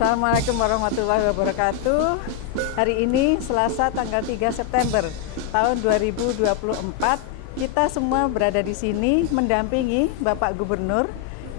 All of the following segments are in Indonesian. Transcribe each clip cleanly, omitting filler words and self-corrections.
Assalamualaikum warahmatullahi wabarakatuh. Hari ini Selasa tanggal 3 September tahun 2024, kita semua berada di sini mendampingi Bapak Gubernur,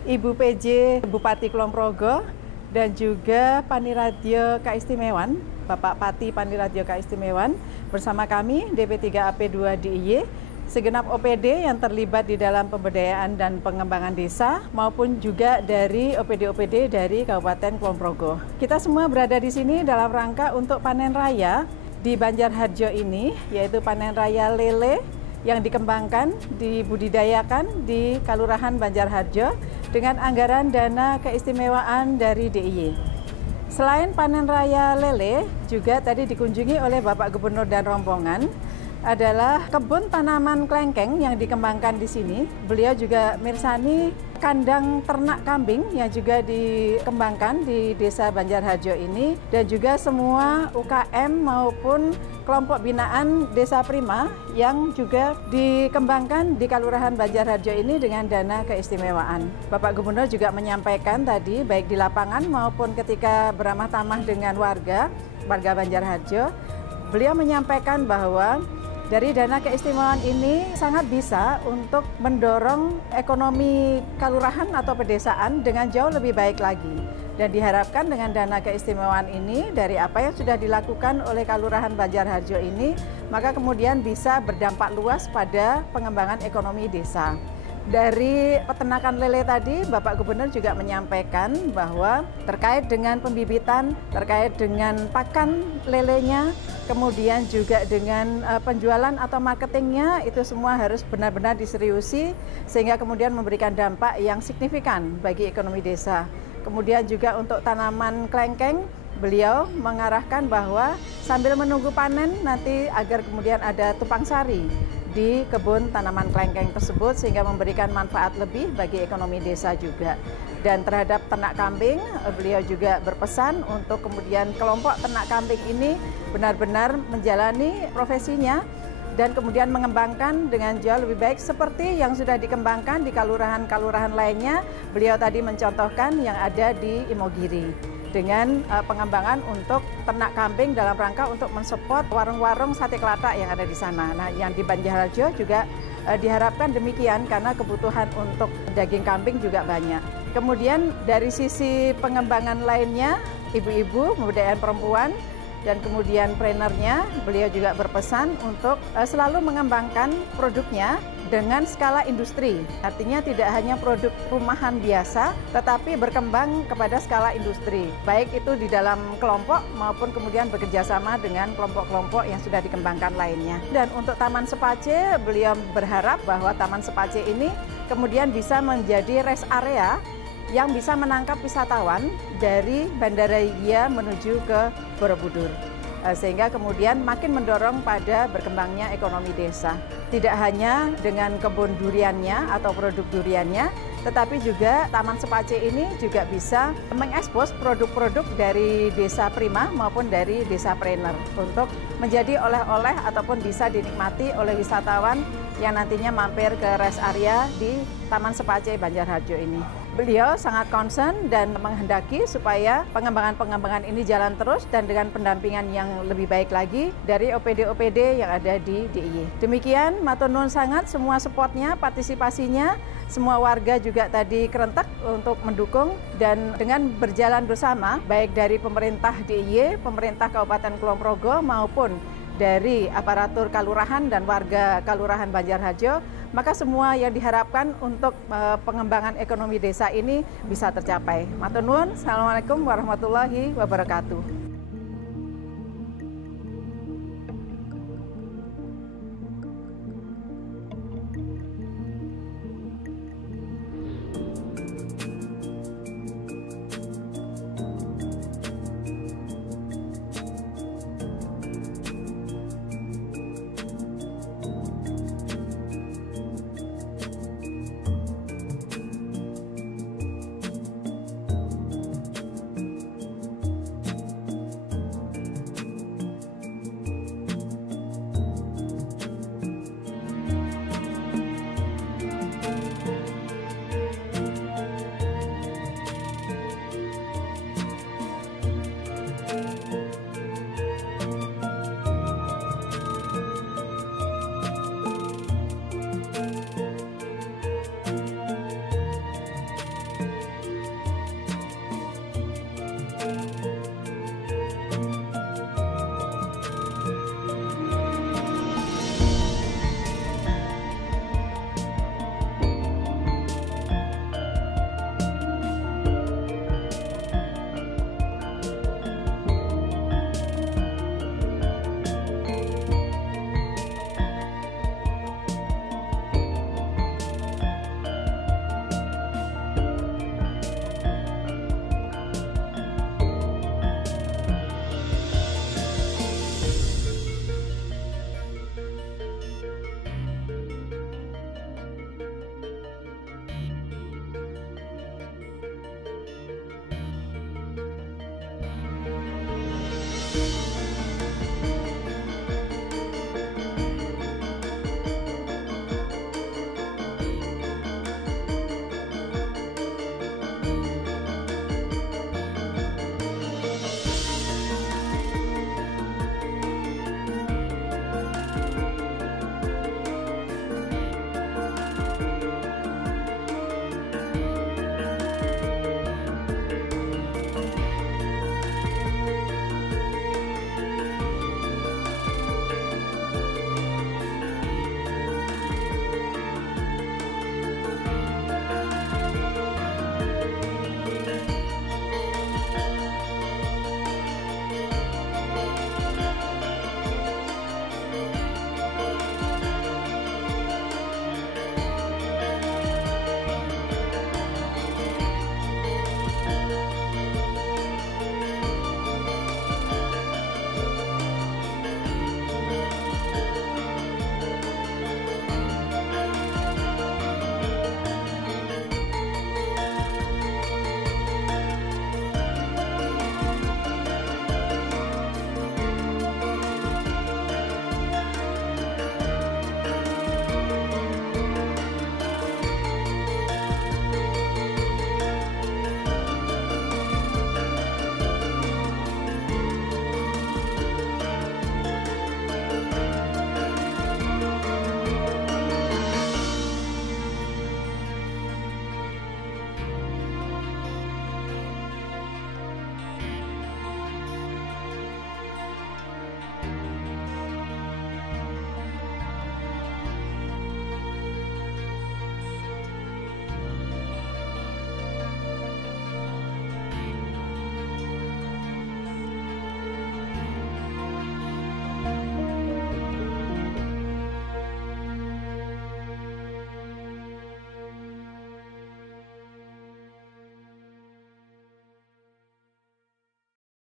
Ibu PJ Bupati Kulon Progo, dan juga Paniradya Keistimewaan, Bapak Pati Paniradya Keistimewaan, bersama kami DP3AP2 DIY, segenap OPD yang terlibat di dalam pemberdayaan dan pengembangan desa maupun juga dari OPD-OPD dari Kabupaten Kulon Progo. Kita semua berada di sini dalam rangka untuk panen raya di Banjarharjo ini, yaitu panen raya lele yang dikembangkan, dibudidayakan di Kelurahan Banjarharjo dengan anggaran dana keistimewaan dari DIY. Selain panen raya lele, juga tadi dikunjungi oleh Bapak Gubernur dan rombongan, adalah kebun tanaman klengkeng yang dikembangkan di sini. Beliau juga mirsani kandang ternak kambing yang juga dikembangkan di Desa Banjarharjo ini, dan juga semua UKM maupun kelompok binaan Desa Prima yang juga dikembangkan di Kelurahan Banjarharjo ini dengan dana keistimewaan. Bapak Gubernur juga menyampaikan tadi, baik di lapangan maupun ketika beramah tamah dengan warga Banjarharjo, beliau menyampaikan bahwa dari dana keistimewaan ini sangat bisa untuk mendorong ekonomi kelurahan atau pedesaan dengan jauh lebih baik lagi. Dan diharapkan dengan dana keistimewaan ini, dari apa yang sudah dilakukan oleh Kelurahan Banjarharjo ini, maka kemudian bisa berdampak luas pada pengembangan ekonomi desa. Dari peternakan lele tadi, Bapak Gubernur juga menyampaikan bahwa terkait dengan pembibitan, terkait dengan pakan lelenya, kemudian juga dengan penjualan atau marketingnya, itu semua harus benar-benar diseriusi sehingga kemudian memberikan dampak yang signifikan bagi ekonomi desa. Kemudian juga untuk tanaman klengkeng, beliau mengarahkan bahwa sambil menunggu panen nanti agar kemudian ada tumpang sari di kebun tanaman klengkeng tersebut sehingga memberikan manfaat lebih bagi ekonomi desa juga. Dan terhadap ternak kambing, beliau juga berpesan untuk kemudian kelompok ternak kambing ini benar-benar menjalani profesinya dan kemudian mengembangkan dengan jauh lebih baik seperti yang sudah dikembangkan di kalurahan-kalurahan lainnya. Beliau tadi mencontohkan yang ada di Imogiri dengan pengembangan untuk ternak kambing dalam rangka untuk mensupport warung-warung sate kelatak yang ada di sana. Nah, yang di Banjarharjo juga diharapkan demikian karena kebutuhan untuk daging kambing juga banyak. Kemudian dari sisi pengembangan lainnya, ibu-ibu, pemberdayaan perempuan, dan kemudian trainernya, beliau juga berpesan untuk selalu mengembangkan produknya dengan skala industri. Artinya tidak hanya produk rumahan biasa, tetapi berkembang kepada skala industri. Baik itu di dalam kelompok maupun kemudian bekerjasama dengan kelompok-kelompok yang sudah dikembangkan lainnya. Dan untuk Taman Sepace, beliau berharap bahwa Taman Sepace ini kemudian bisa menjadi rest area yang bisa menangkap wisatawan dari Bandaraya menuju ke Borobudur. Sehingga kemudian makin mendorong pada berkembangnya ekonomi desa. Tidak hanya dengan kebun duriannya atau produk duriannya, tetapi juga Taman Sepace ini juga bisa mengekspos produk-produk dari Desa Prima maupun dari Desa Prener untuk menjadi oleh-oleh ataupun bisa dinikmati oleh wisatawan yang nantinya mampir ke rest area di Taman Sepace Banjarharjo ini. Beliau sangat concern dan menghendaki supaya pengembangan-pengembangan ini jalan terus dan dengan pendampingan yang lebih baik lagi dari OPD-OPD yang ada di DIY. Demikian, matur nuwun sangat semua supportnya, partisipasinya, semua warga juga tadi kerentak untuk mendukung dan dengan berjalan bersama baik dari pemerintah DIY, pemerintah Kabupaten Kulon Progo maupun dari aparatur kalurahan dan warga Kelurahan Banjarharjo, maka semua yang diharapkan untuk pengembangan ekonomi desa ini bisa tercapai. Matur nuwun, Assalamualaikum warahmatullahi wabarakatuh.